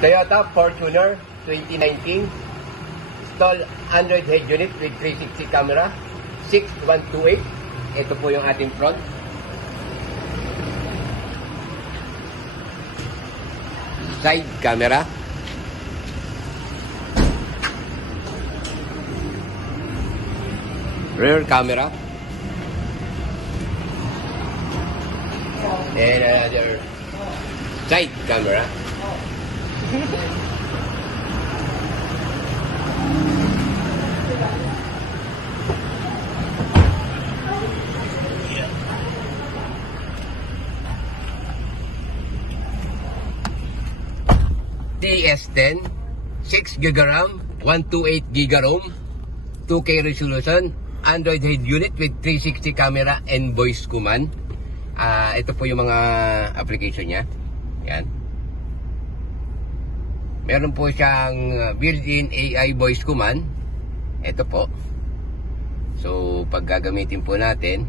Toyota Fortuner 2019. Install Android head unit with 360 camera. 6128. Ito po yung ating front. Side camera. Rear camera. And another side camera. TS10, 6 GB RAM, 128 GB ROM, 2K resolution, Android head unit with 360 camera and voice command. Ito po yung mga application niya. Yan. Meron po siyang built-in AI voice command. Ito po. So, pag gagamitin po natin,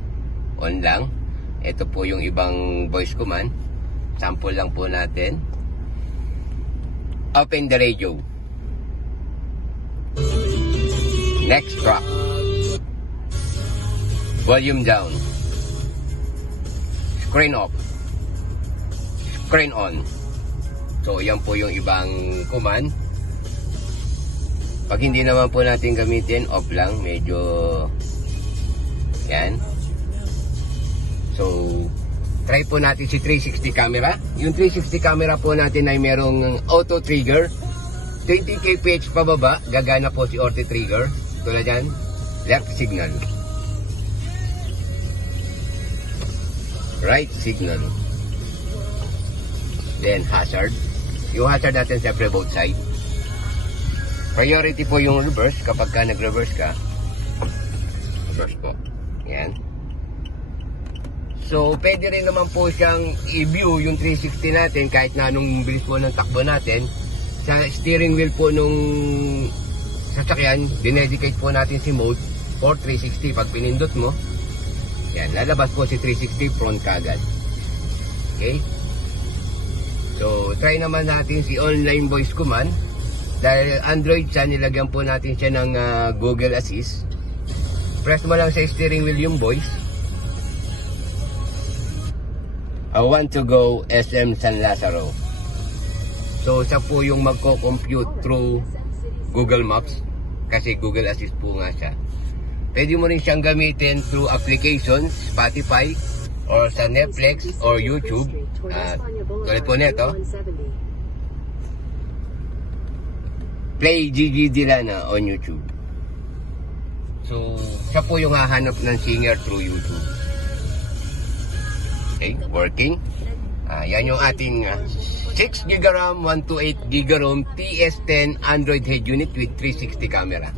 on lang. Ito po yung ibang voice command. Sample lang po natin. Open the radio. Next track. Volume down. Screen off. Screen on. So, yan po yung ibang command. Pag hindi naman po natin gamitin, off lang. Medyo yan. So, try po natin si 360 camera. Yung 360 camera po natin ay merong auto trigger. 20 kph pababa, gagana po si auto trigger. Tulad yan, left signal. Right signal. Then hazard. Yung hazard natin siyempre both side. Priority po yung reverse kapag ka nag-reverse ka. Reverse po. Yan. So, pwede rin naman po siyang i-view yung 360 natin kahit na anong bilis po ng takbo natin. Sa steering wheel po nung sasakyan, dinedicate po natin si mode for 360. Pag pinindot mo, yan, lalabas po si 360 front kagad. Okay? So, try naman natin si online voice command. Dahil Android siya, nilagyan po natin siya ng Google Assist. Press mo lang sa steering wheel yung voice. I want to go SM San Lazaro. So, siya po yung magko-compute through Google Maps. Kasi Google Assist po nga siya. Pwede mo rin siyang gamitin through applications, Spotify, or sa Netflix, or YouTube. Tulad po nito. Play Gigi Dilana on YouTube. So, siya po yung hahanap ng singer through YouTube. Okay, working. Yan yung ating 6 GB RAM, 128 GB ROM, TS10 Android head unit with 360 camera.